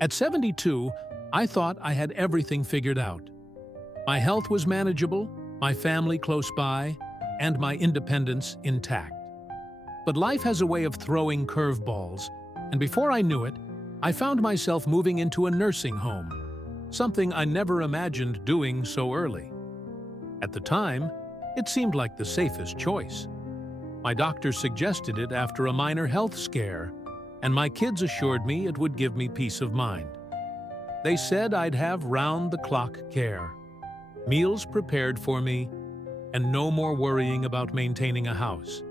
At 72, I thought I had everything figured out. My health was manageable, my family close by, and my independence intact. But life has a way of throwing curveballs, and before I knew it, I found myself moving into a nursing home, something I never imagined doing so early. At the time, it seemed like the safest choice. My doctor suggested it after a minor health scare, and my kids assured me it would give me peace of mind. They said I'd have round-the-clock care, meals prepared for me, and no more worrying about maintaining a house.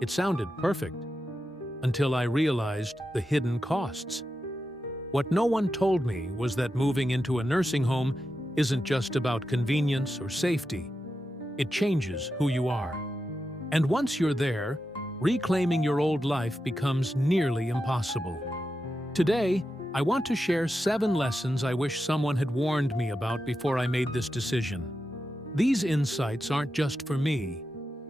It sounded perfect, until I realized the hidden costs. What no one told me was that moving into a nursing home isn't just about convenience or safety. It changes who you are. And once you're there, reclaiming your old life becomes nearly impossible. Today, I want to share 7 lessons I wish someone had warned me about before I made this decision. These insights aren't just for me.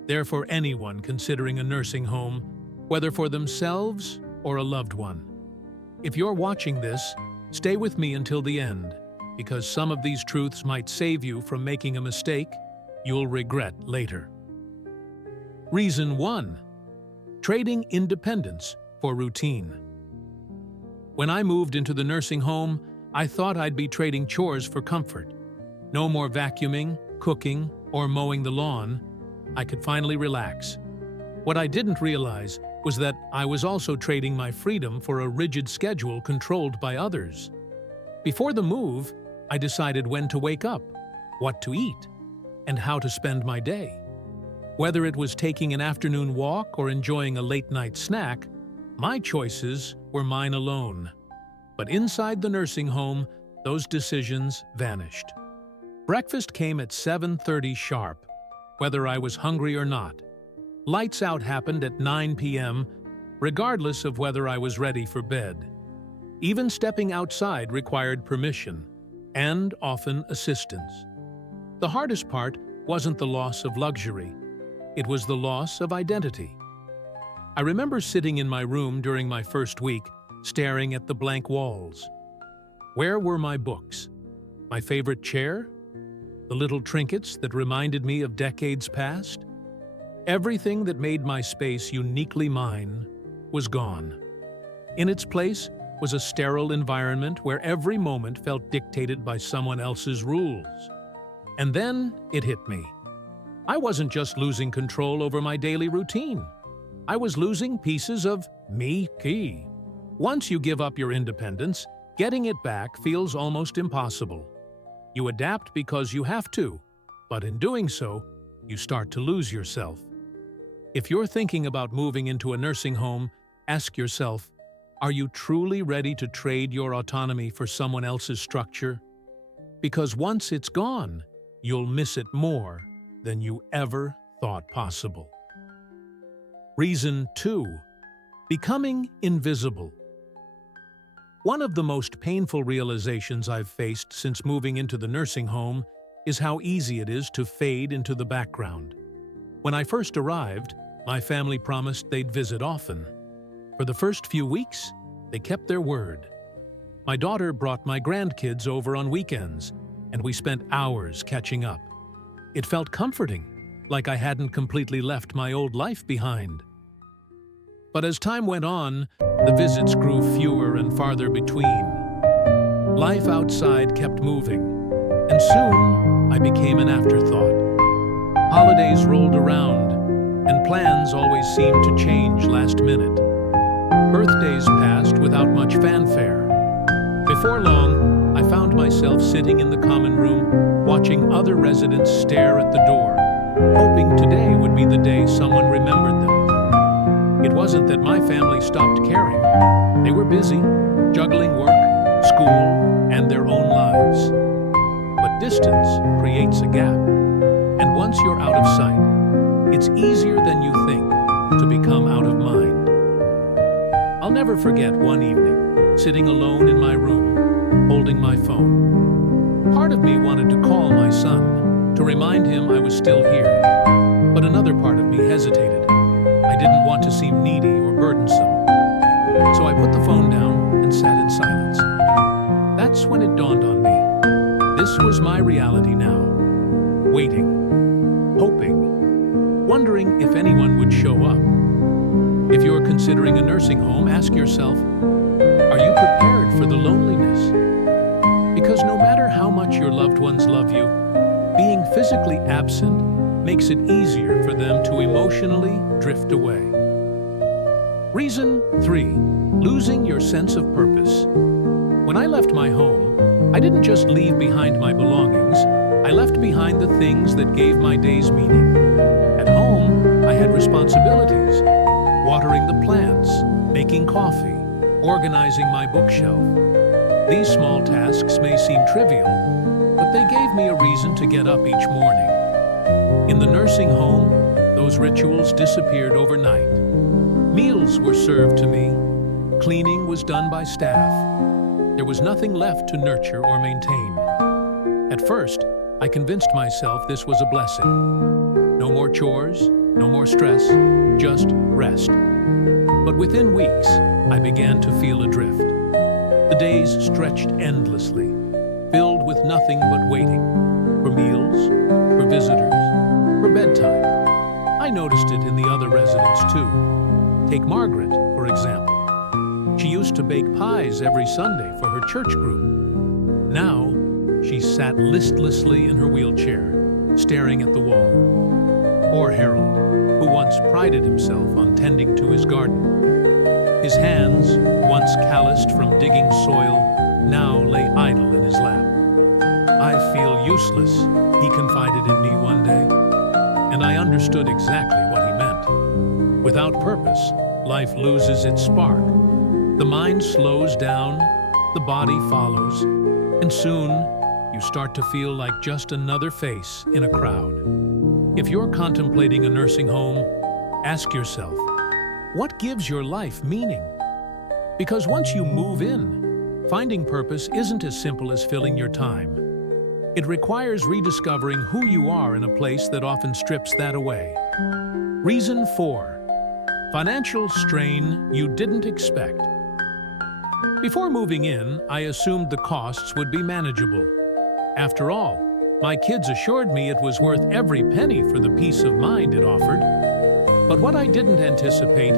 They're for anyone considering a nursing home, whether for themselves or a loved one. If you're watching this, stay with me until the end, because some of these truths might save you from making a mistake you'll regret later. Reason 1: trading independence for routine. When I moved into the nursing home, I thought I'd be trading chores for comfort. No more vacuuming, cooking, or mowing the lawn. I could finally relax. What I didn't realize was that I was also trading my freedom for a rigid schedule controlled by others. Before the move, I decided when to wake up, what to eat, and how to spend my day. Whether it was taking an afternoon walk or enjoying a late-night snack, my choices were mine alone. But inside the nursing home, those decisions vanished. Breakfast came at 7:30 sharp, whether I was hungry or not. Lights out happened at 9 p.m., regardless of whether I was ready for bed. Even stepping outside required permission, and often assistance. The hardest part wasn't the loss of luxury. It was the loss of identity. I remember sitting in my room during my first week, staring at the blank walls. Where were my books? My favorite chair? The little trinkets that reminded me of decades past? Everything that made my space uniquely mine was gone. In its place was a sterile environment where every moment felt dictated by someone else's rules. And then it hit me. I wasn't just losing control over my daily routine. I was losing pieces of me. Once you give up your independence, getting it back feels almost impossible. You adapt because you have to, but in doing so, you start to lose yourself. If you're thinking about moving into a nursing home, ask yourself, are you truly ready to trade your autonomy for someone else's structure? Because once it's gone, you'll miss it more than you ever thought possible. Reason 2: becoming invisible. One of the most painful realizations I've faced since moving into the nursing home is how easy it is to fade into the background. When I first arrived, my family promised they'd visit often. For the first few weeks, they kept their word. My daughter brought my grandkids over on weekends, and we spent hours catching up. It felt comforting, like I hadn't completely left my old life behind. But as time went on, the visits grew fewer and farther between. Life outside kept moving, and soon I became an afterthought. Holidays rolled around, and plans always seemed to change last minute. Birthdays passed without much fanfare. Before long, I found myself sitting in the common room, watching other residents stare at the door, hoping today would be the day someone remembered them. It wasn't that my family stopped caring. They were busy, juggling work, school, and their own lives. But distance creates a gap, and once you're out of sight, it's easier than you think to become out of mind. I'll never forget one evening, sitting alone in my room, holding my phone. Part of me wanted to call my son, to remind him I was still here, but another part of me hesitated. I didn't want to seem needy or burdensome. So I put the phone down and sat in silence. That's when it dawned on me. This was my reality now. Waiting, hoping, wondering if anyone would show up. If you're considering a nursing home, ask yourself, are you prepared for the loneliness? Because no matter how much your loved ones love you, being physically absent makes it easier for them to emotionally drift away. Reason 3. Losing your sense of purpose. When I left my home, I didn't just leave behind my belongings, I left behind the things that gave my days meaning. At home, I had responsibilities, watering the plants, making coffee, organizing my bookshelf. These small tasks may seem trivial, but they gave me a reason to get up each morning. In the nursing home, those rituals disappeared overnight. Meals were served to me. Cleaning was done by staff. There was nothing left to nurture or maintain. At first, I convinced myself this was a blessing. No more chores, no more stress, just rest. But within weeks, I began to feel adrift. The days stretched endlessly, filled with nothing but waiting. For meals, for visitors, for bedtime. I noticed it in the other residents too. Take Margaret, for example. She used to bake pies every Sunday for her church group. Now, she sat listlessly in her wheelchair, staring at the wall. Or Harold, who once prided himself on tending to his garden. His hands, once calloused from digging soil, now lay idle in his lap. I feel useless, he confided in me one day, and I understood exactly what he meant. Without purpose, life loses its spark. The mind slows down, the body follows, and soon you start to feel like just another face in a crowd. If you're contemplating a nursing home, ask yourself, what gives your life meaning? Because once you move in, finding purpose isn't as simple as filling your time. It requires rediscovering who you are in a place that often strips that away. Reason 4. Financial strain you didn't expect. Before moving in, I assumed the costs would be manageable. After all, my kids assured me it was worth every penny for the peace of mind it offered. But what I didn't anticipate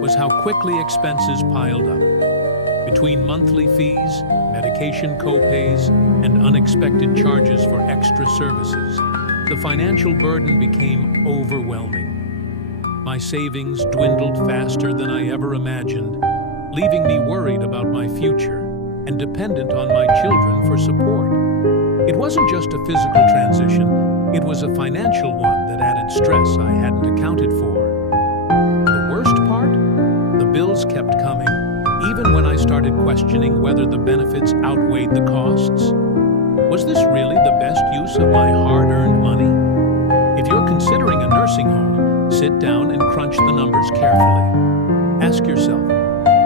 was how quickly expenses piled up. Between monthly fees, medication co-pays, and unexpected charges for extra services, the financial burden became overwhelming. My savings dwindled faster than I ever imagined, leaving me worried about my future and dependent on my children for support. It wasn't just a physical transition, it was a financial one that added stress I hadn't accounted for. The worst part? The bills kept coming, even when I started questioning whether the benefits outweighed the costs. Was this really the best use of my hard-earned money? If you're considering a nursing home, sit down and crunch the numbers carefully. Ask yourself,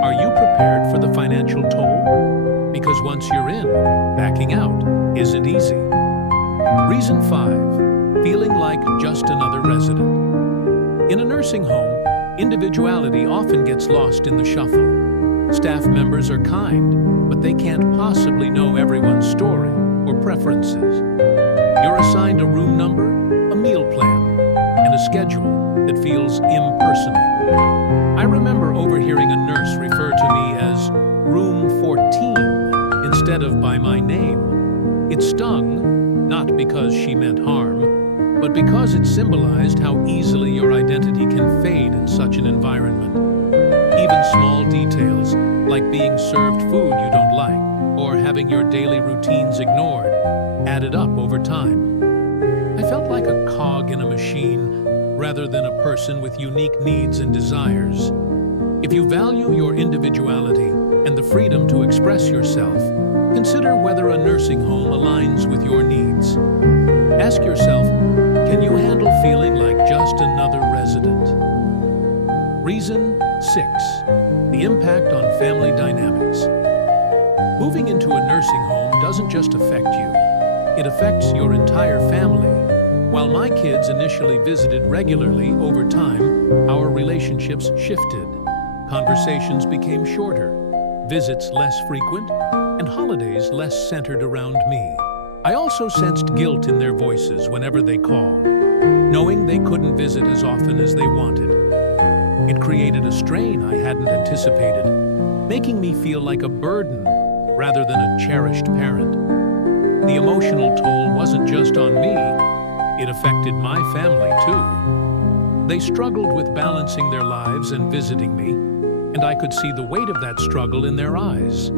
are you prepared for the financial toll? Because once you're in, backing out isn't easy. Reason 5. Feeling like just another resident. In a nursing home, individuality often gets lost in the shuffle. Staff members are kind, but they can't possibly know everyone's story or preferences. You're assigned a room number, a meal plan, and a schedule that feels impersonal. I remember overhearing a nurse refer to me as Room 14 instead of by my name. It stung, not because she meant harm, but because it symbolized how easily your identity can fade in such an environment. Even small details, like being served food you don't like, or having your daily routines ignored, added up over time. I felt like a cog in a machine, rather than a person with unique needs and desires. If you value your individuality and the freedom to express yourself, consider whether a nursing home aligns with your needs. Ask yourself, can you handle feeling like just another resident? Reason 6. The impact on family dynamics. Moving into a nursing home doesn't just affect you, it affects your entire family. While my kids initially visited regularly, over time, our relationships shifted. Conversations became shorter. visits less frequent, and holidays less centered around me. I also sensed guilt in their voices whenever they called, knowing they couldn't visit as often as they wanted. It created a strain I hadn't anticipated, making me feel like a burden rather than a cherished parent. The emotional toll wasn't just on me, it affected my family too. They struggled with balancing their lives and visiting me, and I could see the weight of that struggle in their eyes.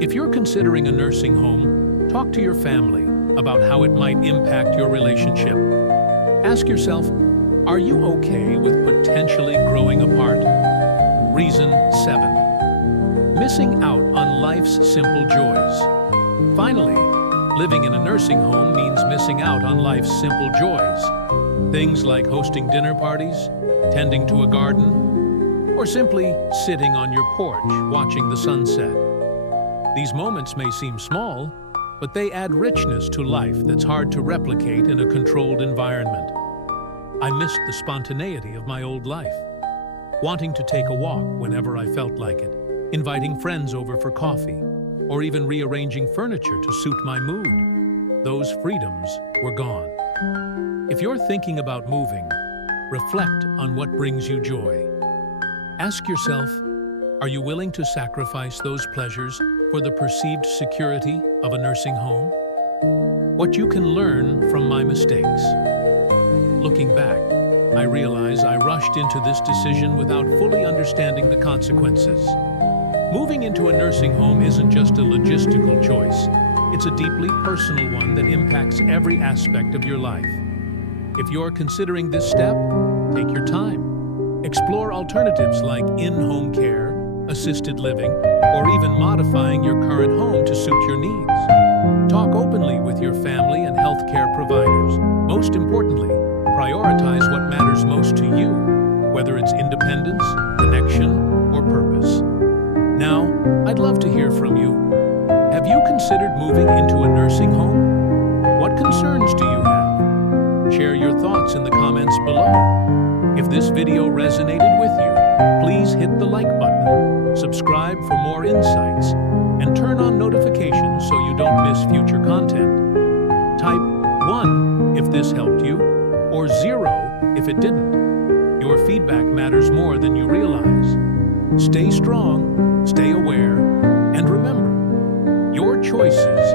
If you're considering a nursing home, talk to your family about how it might impact your relationship. Ask yourself, are you okay with potentially growing apart? Reason 7. Missing out on life's simple joys. Finally, living in a nursing home means missing out on life's simple joys. Things like hosting dinner parties, tending to a garden, or simply sitting on your porch watching the sunset. These moments may seem small, but they add richness to life that's hard to replicate in a controlled environment. I missed the spontaneity of my old life, wanting to take a walk whenever I felt like it, inviting friends over for coffee, or even rearranging furniture to suit my mood. Those freedoms were gone. If you're thinking about moving, reflect on what brings you joy. Ask yourself, are you willing to sacrifice those pleasures for the perceived security of a nursing home? What you can learn from my mistakes. Looking back, I realize I rushed into this decision without fully understanding the consequences. Moving into a nursing home isn't just a logistical choice. It's a deeply personal one that impacts every aspect of your life. If you're considering this step, take your time. Explore alternatives like in-home care, assisted living, or even modifying your current home to suit your needs. Talk openly with your family and healthcare providers. Most importantly, prioritize what matters most to you, whether it's independence, connection, or purpose. Now, I'd love to hear from you. Have you considered moving into a nursing home? What concerns do you have? Share your thoughts in the comments below. If this video resonated with you, please hit the like button, subscribe for more insights, and turn on notifications so you don't miss future content. Type 1 if this helped you, or 0 if it didn't. Your feedback matters more than you realize. Stay strong, stay aware, and remember, your choices